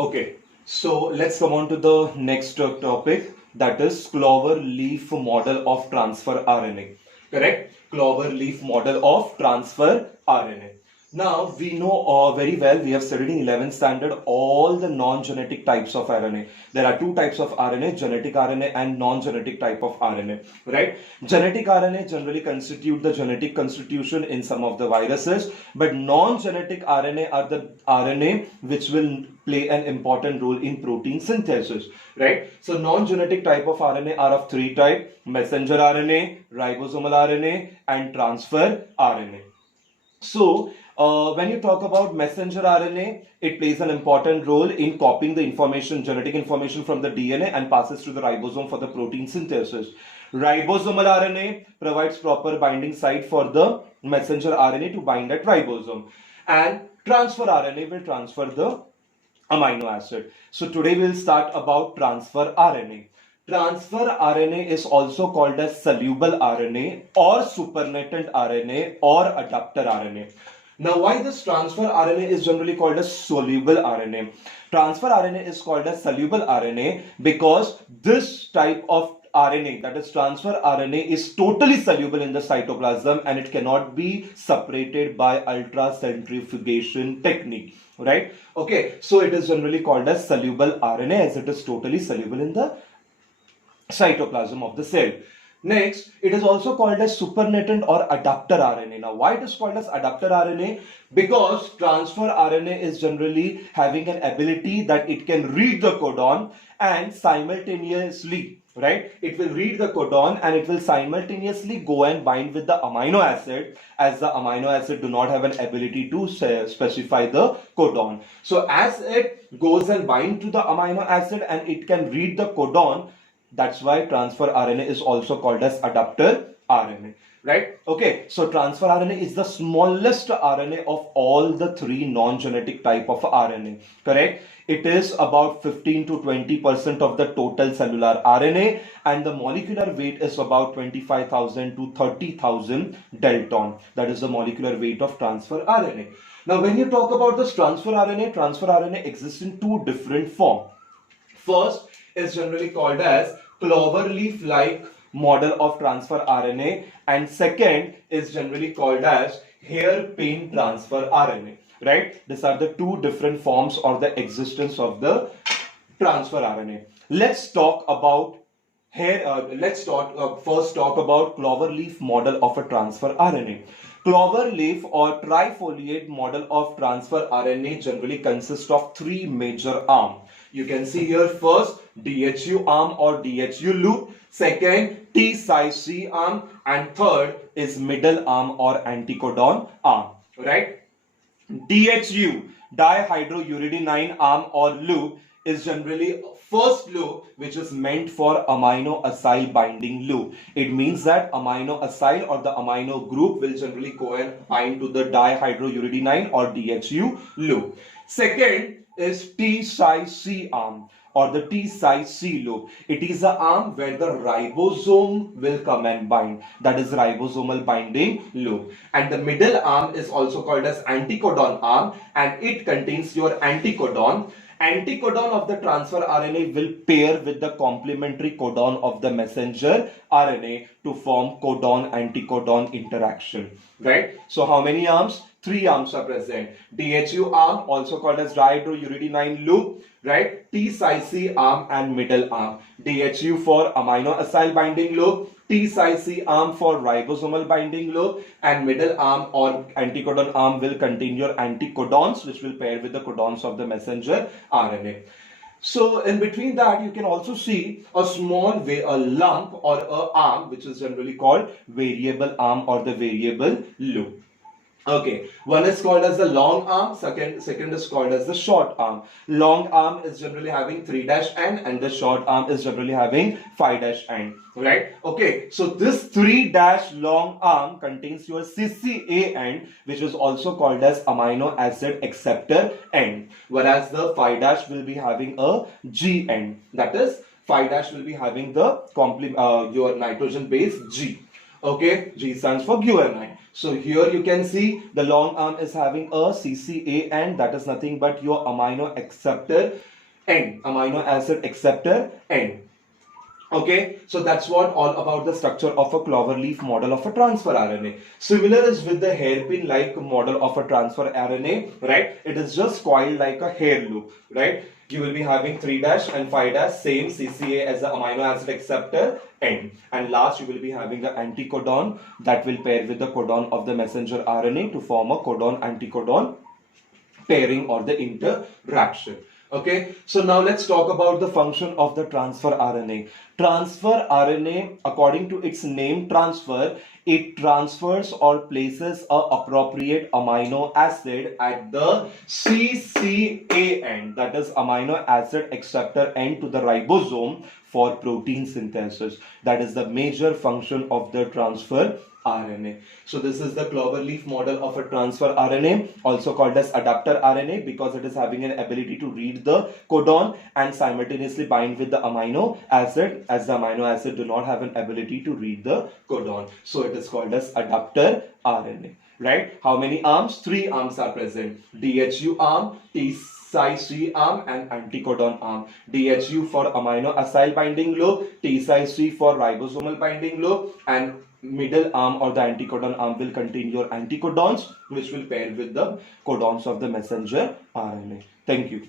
Okay, so let's come on to the next topic, that is Clover leaf model of transfer RNA. Correct? Clover leaf model of transfer RNA. Now we know very well, we have studied in 11th standard all the non-genetic types of RNA. There are two types of RNA, genetic RNA and non-genetic type of RNA, right? Genetic RNA generally constitute the genetic constitution in some of the viruses, but non-genetic RNA are the RNA which will play an important role in protein synthesis, right? So non-genetic type of RNA are of three types: messenger RNA, ribosomal RNA and transfer RNA. So, when you talk about messenger RNA, it plays an important role in copying the information, genetic information from the DNA and passes to the ribosome for the protein synthesis. Ribosomal RNA provides proper binding site for the messenger RNA to bind at ribosome. And transfer RNA will transfer the amino acid. So today we'll start about transfer RNA. Transfer RNA is also called as soluble RNA or supernatant RNA or adapter RNA. Now, why this transfer RNA is generally called as soluble RNA? Transfer RNA is called as soluble RNA because this type of RNA, that is transfer RNA, is totally soluble in the cytoplasm and it cannot be separated by ultracentrifugation technique, right? Okay, so it is generally called as soluble RNA as it is totally soluble in the cytoplasm of the cell. Next, it is also called as supernatant or adapter RNA. Now, why it is called as adapter RNA? Because transfer RNA is generally having an ability that it can read the codon and simultaneously, right? It will read the codon and it will simultaneously go and bind with the amino acid, as the amino acid do not have an ability to specify the codon. So, as it goes and bind to the amino acid and it can read the codon, that's why transfer RNA is also called as adapter RNA, right? Okay, so transfer RNA is the smallest RNA of all the three non-genetic type of RNA, correct? It is about 15 to 20% of the total cellular RNA and the molecular weight is about 25,000 to 30,000 dalton. That is the molecular weight of transfer RNA. Now, when you talk about this transfer RNA exists in two different forms. First is generally called as clover leaf like model of transfer RNA and second is generally called as hairpin transfer RNA, right? These are the two different forms or the existence of the transfer RNA. Let's talk about first talk about clover leaf model of a transfer RNA. Clover leaf or trifoliate model of transfer RNA generally consists of three major arms. You can see here first DHU arm or DHU loop, second tRNA arm and third is middle arm or anticodon arm, right? DHU dihydrouridinine arm or loop is generally first loop which is meant for amino acyl binding loop. It means that amino acyl or the amino group will generally go and bind to the dihydrouridinine or DHU loop. Second is tRNA arm or the tRNA loop. It is the arm where the ribosome will come and bind. That is ribosomal binding loop. And the middle arm is also called as anticodon arm and it contains your anticodon. Anticodon of the transfer RNA will pair with the complementary codon of the messenger RNA to form codon-anticodon interaction, right? So how many arms? Three arms are present. DHU arm, also called as dihydrouridinine loop, right? tRNA arm and middle arm. DHU for amino acyl binding loop, tRNA arm for ribosomal binding loop, and middle arm or anticodon arm will contain your anticodons, which will pair with the codons of the messenger RNA. So in between that, you can also see a small a lump or a arm, which is generally called variable arm or the variable loop. Okay, one is called as the long arm, second is called as the short arm. Long arm is generally having 3'N and the short arm is generally having 5'N, right? Okay, so this 3' long arm contains your CCA end, which is also called as amino acid acceptor end, whereas the 5' will be having a G end, that is 5' will be having the your nitrogen base G. Okay, G stands for guanine. So here you can see the long arm is having a CCA end, that is nothing but your amino acceptor end, amino acid acceptor end. Okay, so that's what all about the structure of a clover leaf model of a transfer RNA. Similar is with the hairpin like model of a transfer RNA, right? It is just coiled like a hair loop, right? You will be having 3' and 5' same CCA as the amino acid acceptor end, and last you will be having the anticodon that will pair with the codon of the messenger RNA to form a codon anticodon pairing or the interaction. Okay, so now let's talk about the function of the transfer RNA. Transfer RNA, according to its name transfer, it transfers or places a appropriate amino acid at the CCA end, that is amino acid acceptor end, to the ribosome for protein synthesis. That is the major function of the transfer RNA. So this is the clover leaf model of a transfer RNA, also called as adapter RNA, because it is having an ability to read the codon and simultaneously bind with the amino acid, as the amino acid do not have an ability to read the codon. So it is called as adapter RNA, right? How many arms? 3 arms are present. DHU arm, T-side arm and anticodon arm. DHU for amino acyl binding loop, T-side for ribosomal binding loop, and middle arm or the anticodon arm will contain your anticodons, which will pair with the codons of the messenger RNA. Thank you.